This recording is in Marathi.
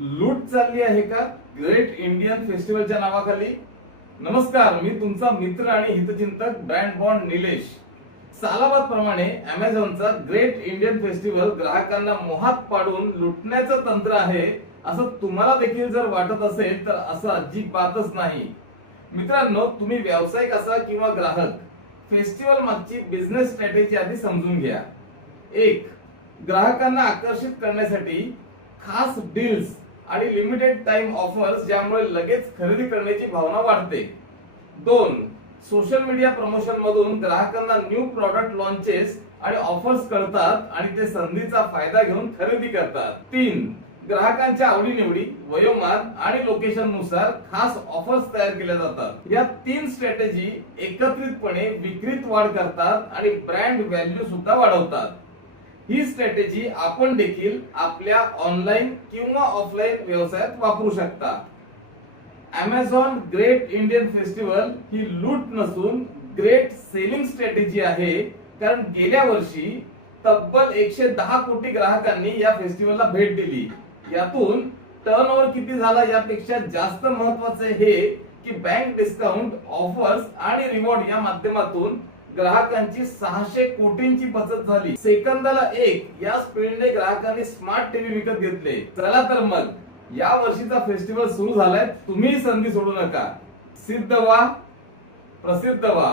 लूट चालली आहे का? ग्रेट इंडियन फेस्टिवलच्या नावाखाली. नमस्कार मी तुमचा मित्र आणि हितचिंतक ब्रँड बॉन्ड निलेश. सालाबाद प्रमाणे अमेझॉनचा ग्रेट इंडियन फेस्टिवल ग्राहकांना मोहात पाडून लुटण्याचं तंत्र आहे असं तुम्हाला देखील जर वाटत असेल तर असं अजिबातच नाही. मित्रांनो तुम्ही व्यावसायिक असा किंवा ग्राहक फेस्टिवल मागची बिझनेस स्ट्रॅटेजी आधी समजून घ्या. एक ग्राहकांना आकर्षित करण्यासाठी खास डील्स आणि लिमिटेड टाइम ऑफर्स ज्यामुळे लगेच खरेदी करण्याची भावना वाढते. दोन सोशल मीडिया प्रमोशन मधून ग्राहकांना न्यू प्रॉडक्ट लॉन्चेस आणि ऑफर्स कळतात आणि ते संधीचा फायदा घेऊन खरेदी करतात. तीन ग्राहकांच्या आवडीनिवडी वयोमान आणि लोकेशननुसार खास ऑफर्स तयार केल्या जातात. या तीन स्ट्रॅटेजी एकत्रितपणे विक्रीत वाढ करतात आणि ब्रँड व्हॅल्यू सुद्धा वाढवतात. ही स्ट्रॅटेजी आपण देखील आपल्या ऑनलाईन किंवा ऑफलाईन व्यवसायात वापरू शकता. अमेझॉन ग्रेट इंडियन फेस्टिवल ही लूट नसून ग्रेट सेलिंग स्ट्रॅटेजी आहे. कारण गेल्या वर्षी तब्बल एकशे दहा कोटी ग्राहकांनी या फेस्टिवलला भेट दिली. यातून टर्न ओव्हर किती झाला यापेक्षा जास्त महत्त्वाचे हे की बँक डिस्काउंट ऑफर्स आणि रिवॉर्ड या माध्यमातून ग्राहकांची सहाशे कोटींची बचत झाली. सेकंदाला एक या स्पीडने ग्राहकांनी स्मार्ट टीव्ही विकत घेतले. चला तर मग या वर्षीचा फेस्टिवल सुरू झालाय तुम्ही संधी सोडू नका. सिद्ध वा प्रसिद्ध वा